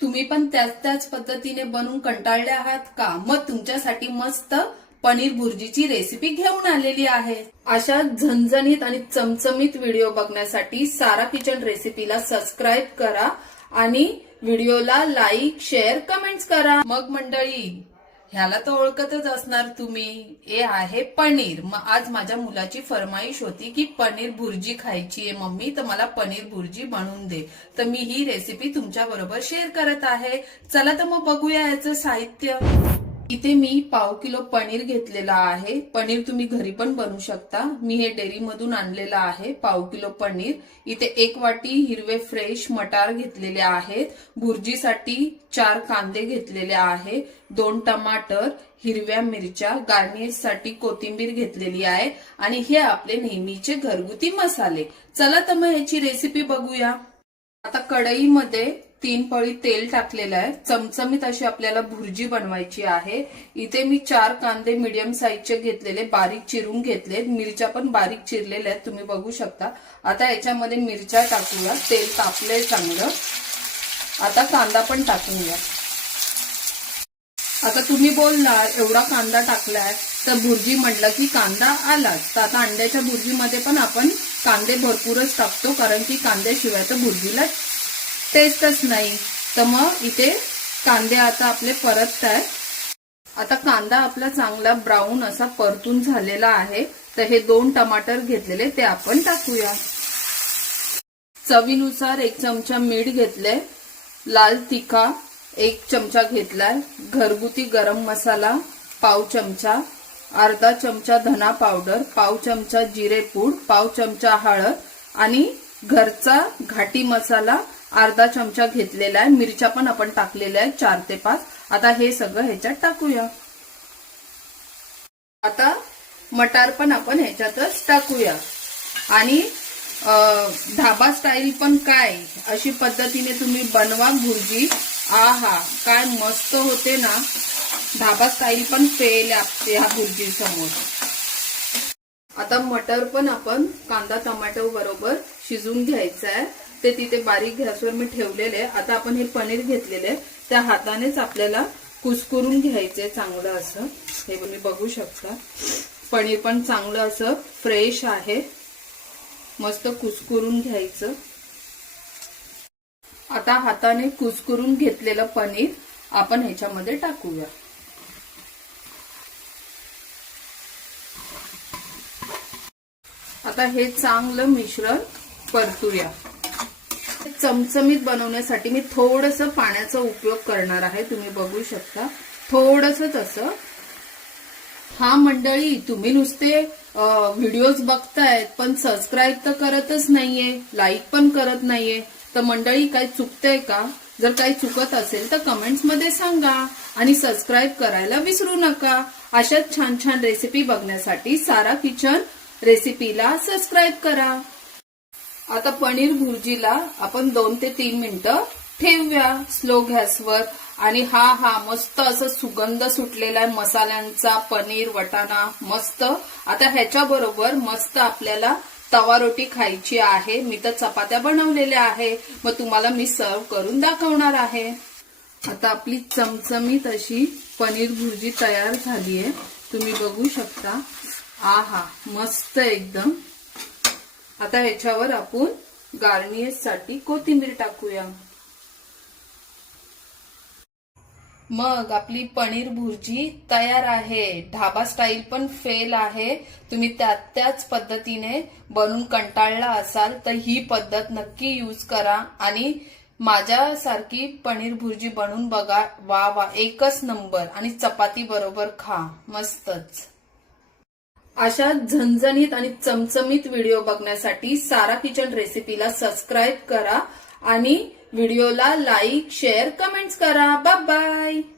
तुम्ही पण त्याच त्याच पद्धतीने बनवून कंटाळले आहात का? मग तुमच्यासाठी मस्त पनीर भुर्जीची रेसिपी घेऊन आलेली आहे. अशा झणझणीत आणि चमचमीत व्हिडिओ बघण्यासाठी सारा किचन रेसिपीला सबस्क्राईब करा आणि व्हिडिओला लाईक शेअर कमेंट्स करा. मग मंडळी ह्याला तर ओळखतच असणार तुम्ही. हे आहे पनीर. मग आज माझ्या मुलाची फरमाईश होती की पनीर भुर्जी खायची आहे मम्मी तर मला पनीर भुर्जी बनवून दे. तर मी ही रेसिपी तुमच्या बरोबर शेअर करत आहे. चला तर मग बघूया याचं साहित्य. इथे मी पाव किलो पनीर घेतलेला आहे. पनीर तुम्ही घरी पण बनवू शकता. मी हे डेअरीमधून आणलेलं आहे पाव किलो पनीर. इथे एक वाटी हिरवे फ्रेश मटार घेतलेले आहेत. भुर्जीसाठी चार कांदे घेतलेले आहे. दोन टमाटर हिरव्या मिरच्या गार्नियरसाठी कोथिंबीर घेतलेली आहे. आणि हे आपले नेहमीचे घरगुती मसाले. चला तर मग याची रेसिपी बघूया. आता कढईमध्ये तीन पळी तेल टाकलेलं आहे. चमचमीत अशी आपल्याला भुर्जी बनवायची आहे. इथे मी चार कांदे मीडियम साईजचे घेतलेले बारीक चिरून घेतले मिरच्या पण बारीक चिरलेल्या आहेत तुम्ही बघू शकता. आता याच्यामध्ये मिरच्या टाकूया. तेल तापलंय चांगलं. आता कांदा पण टाकून घ्या. आता तुम्ही बोलणार एवढा कांदा टाकलाय तर भुर्जी म्हटलं की कांदा आलाच. तर आता अंड्याच्या भुर्जीमध्ये पण आपण कांदे भरपूरच टाकतो कारण की कांद्याशिवाय तर भुर्जीला टेस्टच नाही. तर मग इथे कांदे आता आपले परत आहे आता कांदा आपला चांगला ब्राऊन असा परतून झालेला आहे. तर हे दोन टमाटर घेतलेले ते आपण टाकूया. चवीनुसार एक चमचा मीठ घेतले लाल तिखा एक चमचा घेतलाय घरगुती गरम मसाला पाव चमचा अर्धा चमचा धना पावडर पाव चमचा जिरेपूड पाव चमचा हळद आणि घरचा घाटी मसाला अर्धा चमचा घेतलेला आहे. मिरच्या पण आपण टाकलेल्या आहेत चार ते पाच. आता हे सगळं ह्याच्यात टाकूया. आता मटार पण आपण ह्याच्यातच टाकूया. आणि ढाबा स्टाईल पण काय? अशी पद्धतीने तुम्ही बनवा भुर्जी. आहा काय मस्त होते ना. ढाबा स्टाईल पण फेल ह्या भुर्जी समोर आता मटर पण आपण कांदा टोमॅटो बरोबर शिजून घ्यायचा आहे. ते तिथे बारीक गॅसवर मी ठेवलेले आहे. आता आपण हे पनीर घेतलेले आहे. त्या हातानेच आपल्याला कुसकुरून घ्यायचे चांगलं असं. हे तुम्ही बघू शकता. पनीर पण चांगलं असं फ्रेश आहे. मस्त कुसकुरून घ्यायचं. आता हाताने कुसकुरून घेतलेलं पनीर आपण ह्याच्यामध्ये टाकूया. आता हे चांगलं मिश्रण परतूया. चमचमीत बनवण्यासाठी मी थोडस पाण्याचा उपयोग करणार आहे. तुम्ही बघू शकता. थोडस तस. हा मंडळी तुम्ही नुसते व्हिडिओज बघतायत पण सबस्क्राईब तर करतच नाहीये लाईक पण करत नाहीये. तर मंडळी काय चुकतंय का? जर काही चुकत असेल तर कमेंट्समध्ये सांगा आणि सबस्क्राईब करायला विसरू नका. अशाच छान छान रेसिपी बघण्यासाठी सारा किचन रेसिपीला सबस्क्राईब करा. आता पनीर भुर्जीला आपण दोन ते तीन मिनिटं ठेवूया स्लो गॅसवर. आणि हा हा मस्त असं सुगंध सुटलेला आहे. मसाल्यांचा पनीर वटाणा मस्त. आता ह्याच्या बरोबर मस्त आपल्याला तवा रोटी खायची आहे. मी तर चपात्या बनवलेल्या आहे. मग तुम्हाला मी सर्व करून दाखवणार आहे. आता आपली चमचमीत अशी पनीर भुर्जी तयार झाली आहे तुम्ही बघू शकता. आहा मस्त एकदम. आता ह्याच्यावर आपण गार्नियससाठी कोथिंबीर टाकूया. मग आपली पनीर भुर्जी तयार आहे. ढाबा स्टाईल पण फेल आहे. तुम्ही त्या त्याच पद्धतीने बनवून कंटाळला असाल तर ही पद्धत नक्की यूज करा आणि माझ्यासारखी पनीर भुर्जी बनवून बघा. वा वा एकच नंबर आणि चपाती बरोबर खा. मस्तच. अशा झणझणीत आणि चमचमीत व्हिडिओ बघण्यासाठी सारा किचन रेसिपीला सबस्क्राईब करा आणि व्हिडिओला लाईक शेअर कमेंट्स करा. Bye bye.